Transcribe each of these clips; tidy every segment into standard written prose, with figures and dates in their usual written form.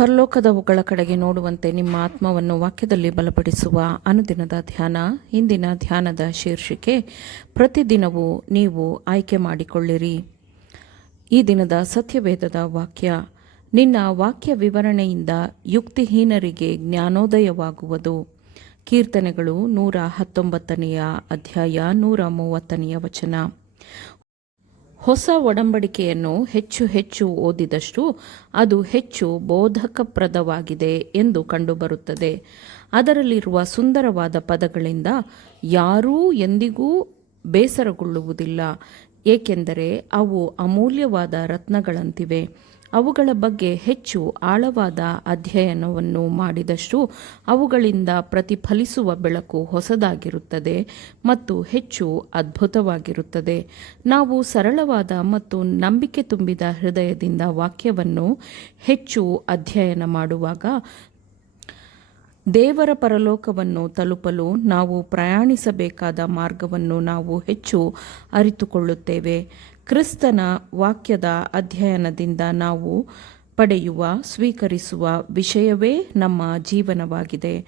ಪರಲೋಕದವುಗಳ ಕಡೆಗೆ ನೋಡುವಂತೆ ನಿಮ್ಮ ಆತ್ಮವನ್ನು ವಾಕ್ಯದಲ್ಲಿ ಬಲಪಡಿಸುವ ಅನುದಿನದ ಧ್ಯಾನ. ಇಂದಿನ ಧ್ಯಾನದ ಶೀರ್ಷಿಕೆ, ಪ್ರತಿದಿನವೂ ನೀವು ಆಯ್ಕೆ ಮಾಡಿಕೊಳ್ಳಿರಿ. ಈ ದಿನದ ಸತ್ಯವೇದದ ವಾಕ್ಯ, ನಿನ್ನ ವಾಕ್ಯ ವಿವರಣೆಯಿಂದ ಯುಕ್ತಿಹೀನರಿಗೆ ಜ್ಞಾನೋದಯವಾಗುವುದು. ಕೀರ್ತನೆಗಳು 119 ಅಧ್ಯಾಯ 130 ವಚನ. ಹೊಸ ಒಡಂಬಡಿಕೆಯನ್ನು ಹೆಚ್ಚು ಹೆಚ್ಚು ಓದಿದಷ್ಟು ಅದು ಹೆಚ್ಚು ಬೋಧಕಪ್ರದವಾಗಿದೆ ಎಂದು ಕಂಡುಬರುತ್ತದೆ. ಅದರಲ್ಲಿರುವ ಸುಂದರವಾದ ಪದಗಳಿಂದ ಯಾರೂ ಎಂದಿಗೂ ಬೇಸರಗೊಳ್ಳುವುದಿಲ್ಲ, ಏಕೆಂದರೆ ಅವು ಅಮೂಲ್ಯವಾದ ರತ್ನಗಳಂತಿವೆ. ಅವುಗಳ ಬಗ್ಗೆ ಹೆಚ್ಚು ಆಳವಾದ ಅಧ್ಯಯನವನ್ನು ಮಾಡಿದಷ್ಟು ಅವುಗಳಿಂದ ಪ್ರತಿಫಲಿಸುವ ಬೆಳಕು ಹೊಸದಾಗಿರುತ್ತದೆ ಮತ್ತು ಹೆಚ್ಚು ಅದ್ಭುತವಾಗಿರುತ್ತದೆ. ನಾವು ಸರಳವಾದ ಮತ್ತು ನಂಬಿಕೆ ತುಂಬಿದ ಹೃದಯದಿಂದ ವಾಕ್ಯವನ್ನು ಹೆಚ್ಚು ಅಧ್ಯಯನ ಮಾಡುವಾಗ ದೇವರ ಪರಲೋಕವನ್ನು ತಲುಪಲು ನಾವು ಪ್ರಯಾಣಿಸಬೇಕಾದ ಮಾರ್ಗವನ್ನು ನಾವು ಹೆಚ್ಚು ಅರಿತುಕೊಳ್ಳುತ್ತೇವೆ. ಕ್ರಿಸ್ತನ ವಾಕ್ಯದ ಅಧ್ಯಯನದಿಂದ ನಾವು ಪಡೆಯುವ, ಸ್ವೀಕರಿಸುವ ವಿಷಯವೇ ನಮ್ಮ ಜೀವನವಾಗಿದೆ.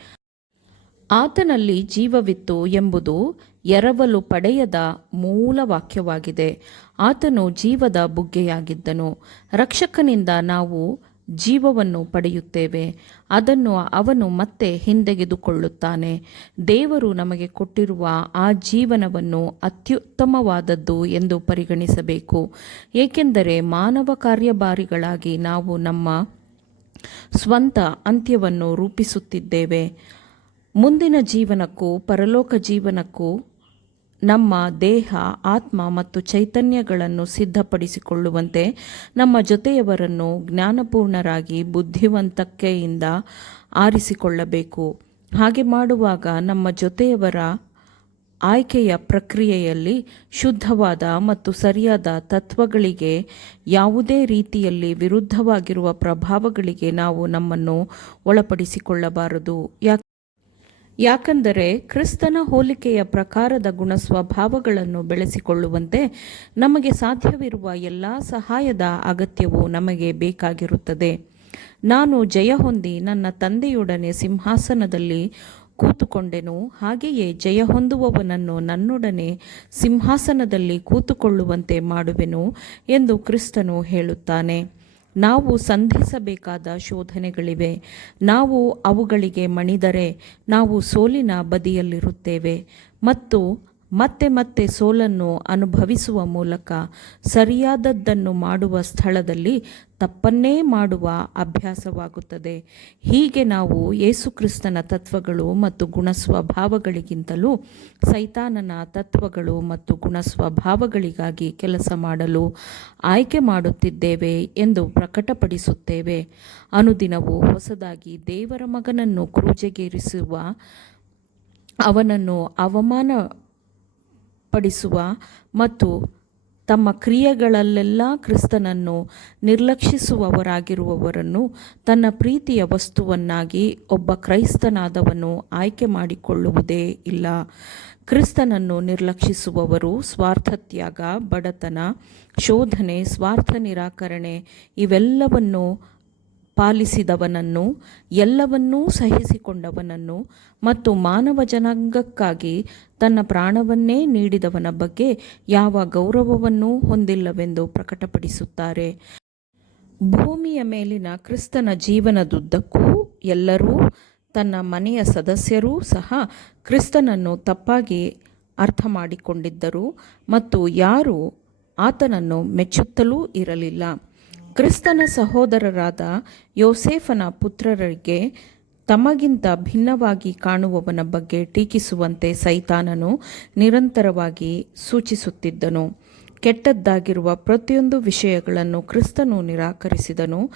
ಆತನಲ್ಲಿ ಜೀವವಿತ್ತು ಎಂಬುದು ಎರವಲು ಪಡೆಯದ ಮೂಲ ವಾಕ್ಯವಾಗಿದೆ. ಆತನು ಜೀವದ ಬುಗ್ಗೆಯಾಗಿದ್ದನು. ರಕ್ಷಕನಿಂದ ನಾವು ಜೀವವನ್ನು ಪಡೆಯುತ್ತೇವೆ. ಅದನ್ನು ಅವನು ಮತ್ತೆ ಹಿಂದೆಗೆದುಕೊಳ್ಳುತ್ತಾನೆ. ದೇವರು ನಮಗೆ ಕೊಟ್ಟಿರುವ ಆ ಜೀವನವನ್ನು ಅತ್ಯುತ್ತಮವಾದದ್ದು ಎಂದು ಪರಿಗಣಿಸಬೇಕು, ಏಕೆಂದರೆ ಮಾನವ ಕಾರ್ಯಭಾರಿಗಳಾಗಿ ನಾವು ನಮ್ಮ ಸ್ವಂತ ಅಂತ್ಯವನ್ನು ರೂಪಿಸುತ್ತಿದ್ದೇವೆ. ಮುಂದಿನ ಜೀವನಕ್ಕೂ ಪರಲೋಕ ಜೀವನಕ್ಕೂ ನಮ್ಮ ದೇಹ, ಆತ್ಮ ಮತ್ತು ಚೈತನ್ಯಗಳನ್ನು ಸಿದ್ಧಪಡಿಸಿಕೊಳ್ಳುವಂತೆ ನಮ್ಮ ಜೊತೆಯವರನ್ನು ಜ್ಞಾನಪೂರ್ಣರಾಗಿ ಬುದ್ಧಿವಂತಿಕೆಯಿಂದ ಆರಿಸಿಕೊಳ್ಳಬೇಕು. ಹಾಗೆ ಮಾಡುವಾಗ ನಮ್ಮ ಜೊತೆಯವರ ಆಯ್ಕೆಯ ಪ್ರಕ್ರಿಯೆಯಲ್ಲಿ ಶುದ್ಧವಾದ ಮತ್ತು ಸರಿಯಾದ ತತ್ವಗಳಿಗೆ, ಯಾವುದೇ ರೀತಿಯಲ್ಲಿ ವಿರುದ್ಧವಾಗಿರುವ ಪ್ರಭಾವಗಳಿಗೆ ನಾವು ನಮ್ಮನ್ನು ಒಳಪಡಿಸಿಕೊಳ್ಳಬಾರದು. ಯಾಕಂದರೆ ಕ್ರಿಸ್ತನ ಹೋಲಿಕೆಯ ಪ್ರಕಾರದ ಗುಣಸ್ವಭಾವಗಳನ್ನು ಬೆಳೆಸಿಕೊಳ್ಳುವಂತೆ ನಮಗೆ ಸಾಧ್ಯವಿರುವ ಎಲ್ಲ ಸಹಾಯದ ಅಗತ್ಯವೂ ನಮಗೆ ಬೇಕಾಗಿರುತ್ತದೆ. ನಾನು ಜಯ ಹೊಂದಿ ನನ್ನ ತಂದೆಯೊಡನೆ ಸಿಂಹಾಸನದಲ್ಲಿ ಕೂತುಕೊಂಡೆನು, ಹಾಗೆಯೇ ಜಯ ಹೊಂದುವವನನ್ನು ನನ್ನೊಡನೆ ಸಿಂಹಾಸನದಲ್ಲಿ ಕೂತುಕೊಳ್ಳುವಂತೆ ಮಾಡುವೆನು ಎಂದು ಕ್ರಿಸ್ತನು ಹೇಳುತ್ತಾನೆ. ನಾವು ಸಂಧಿಸಬೇಕಾದ ಶೋಧನೆಗಳಿವೆ. ನಾವು ಅವುಗಳಿಗೆ ಮಣಿದರೆ ನಾವು ಸೋಲಿನ ಬದಿಯಲ್ಲಿರುತ್ತೇವೆ ಮತ್ತು ಮತ್ತೆ ಮತ್ತೆ ಸೋಲನ್ನು ಅನುಭವಿಸುವ ಮೂಲಕ ಸರಿಯಾದದ್ದನ್ನು ಮಾಡುವ ಸ್ಥಳದಲ್ಲಿ ತಪ್ಪನ್ನೇ ಮಾಡುವ ಅಭ್ಯಾಸವಾಗುತ್ತದೆ. ಹೀಗೆ ನಾವು ಯೇಸುಕ್ರಿಸ್ತನ ತತ್ವಗಳು ಮತ್ತು ಗುಣಸ್ವಭಾವಗಳಿಗಿಂತಲೂ ಸೈತಾನನ ತತ್ವಗಳು ಮತ್ತು ಗುಣಸ್ವಭಾವಗಳಿಗಾಗಿ ಕೆಲಸ ಮಾಡಲು ಆಯ್ಕೆ ಮಾಡುತ್ತಿದ್ದೇವೆ ಎಂದು ಪ್ರಕಟಪಡಿಸುತ್ತೇವೆ. ಅನುದಿನವೂ ಹೊಸದಾಗಿ ದೇವರ ಮಗನನ್ನು ಕ್ರೂಜೆಗೇರಿಸುವ, ಅವನನ್ನು ಅವಮಾನಪಡಿಸುವ ಮತ್ತು ತಮ್ಮ ಕ್ರಿಯೆಗಳಲ್ಲೆಲ್ಲ ಕ್ರಿಸ್ತನನ್ನು ನಿರ್ಲಕ್ಷಿಸುವವರಾಗಿರುವವರನ್ನು ತನ್ನ ಪ್ರೀತಿಯ ವಸ್ತುವನ್ನಾಗಿ ಒಬ್ಬ ಕ್ರೈಸ್ತನಾದವನು ಆಯ್ಕೆ ಮಾಡಿಕೊಳ್ಳುವುದೇ ಇಲ್ಲ. ಕ್ರಿಸ್ತನನ್ನು ನಿರ್ಲಕ್ಷಿಸುವವರು ಸ್ವಾರ್ಥತ್ಯಾಗ, ಬಡತನ, ಶೋಧನೆ, ಸ್ವಾರ್ಥ ನಿರಾಕರಣೆ ಇವೆಲ್ಲವನ್ನು ಪಾಲಿಸಿದವನನ್ನು, ಎಲ್ಲವನ್ನೂ ಸಹಿಸಿಕೊಂಡವನನ್ನು ಮತ್ತು ಮಾನವ ಜನಾಂಗಕ್ಕಾಗಿ ತನ್ನ ಪ್ರಾಣವನ್ನೇ ನೀಡಿದವನ ಬಗ್ಗೆ ಯಾವ ಗೌರವವನ್ನೂ ಹೊಂದಿಲ್ಲವೆಂದು ಪ್ರಕಟಪಡಿಸುತ್ತಾರೆ. ಭೂಮಿಯ ಮೇಲಿನ ಕ್ರಿಸ್ತನ ಜೀವನದುದ್ದಕ್ಕೂ ಎಲ್ಲರೂ, ತನ್ನ ಮನೆಯ ಸದಸ್ಯರೂ ಸಹ ಕ್ರಿಸ್ತನನ್ನು ತಪ್ಪಾಗಿ ಅರ್ಥ ಮಾಡಿಕೊಂಡಿದ್ದರು ಮತ್ತು ಯಾರೂ ಆತನನ್ನು ಮೆಚ್ಚುತ್ತಲೂ ಇರಲಿಲ್ಲ. ಕ್ರಿಸ್ತನ ಸಹೋದರರಾದ ಯೋಸೇಫನ ಪುತ್ರರಿಗೆ ತಮಗಿಂತ ಭಿನ್ನವಾಗಿ ಕಾಣುವವನ ಬಗ್ಗೆ ಟೀಕಿಸುವಂತೆ ಸೈತಾನನು ನಿರಂತರವಾಗಿ ಸೂಚಿಸುತ್ತಿದ್ದನು. ಕೆಟ್ಟದ್ದಾಗಿರುವ ಪ್ರತಿಯೊಂದು ವಿಷಯಗಳನ್ನು ಕ್ರಿಸ್ತನು ನಿರಾಕರಿಸಿದನು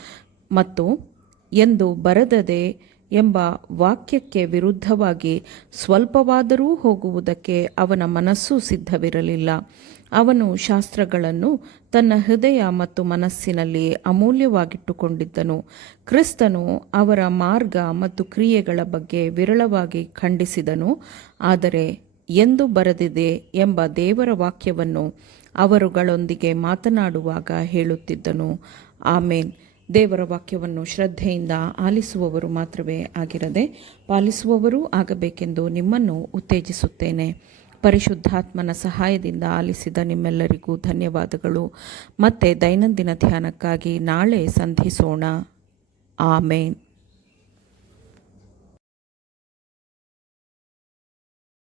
ಮತ್ತು ಎಂದು ಬರೆದದೆ ಎಂಬ ವಾಕ್ಯಕ್ಕೆ ವಿರುದ್ಧವಾಗಿ ಸ್ವಲ್ಪವಾದರೂ ಹೋಗುವುದಕ್ಕೆ ಅವನ ಮನಸ್ಸು ಸಿದ್ಧವಿರಲಿಲ್ಲ. ಅವನು ಶಾಸ್ತ್ರಗಳನ್ನು ತನ್ನ ಹೃದಯ ಮತ್ತು ಮನಸ್ಸಿನಲ್ಲಿ ಅಮೂಲ್ಯವಾಗಿಟ್ಟುಕೊಂಡಿದ್ದನು. ಕ್ರಿಸ್ತನು ಅವರ ಮಾರ್ಗ ಮತ್ತು ಕ್ರಿಯೆಗಳ ಬಗ್ಗೆ ವಿರಳವಾಗಿ ಖಂಡಿಸಿದನು, ಆದರೆ ಎಂದು ಬರೆದಿದೆ ಎಂಬ ದೇವರ ವಾಕ್ಯವನ್ನು ಅವರುಗಳೊಂದಿಗೆ ಮಾತನಾಡುವಾಗ ಹೇಳುತ್ತಿದ್ದನು. ಆಮೇನ್. ದೇವರ ವಾಕ್ಯವನ್ನು ಶ್ರದ್ಧೆಯಿಂದ ಆಲಿಸುವವರು ಮಾತ್ರವೇ ಆಗಿರದೆ ಪಾಲಿಸುವವರೂ ಆಗಬೇಕೆಂದು ನಿಮ್ಮನ್ನು ಉತ್ತೇಜಿಸುತ್ತೇನೆ. ಪರಿಶುದ್ಧಾತ್ಮನ ಸಹಾಯದಿಂದ ಆಲಿಸಿದ ನಿಮ್ಮೆಲ್ಲರಿಗೂ ಧನ್ಯವಾದಗಳು. ಮತ್ತೆ ದೈನಂದಿನ ಧ್ಯಾನಕ್ಕಾಗಿ ನಾಳೆ ಸಂಧಿಸೋಣ. ಆಮೇನ್.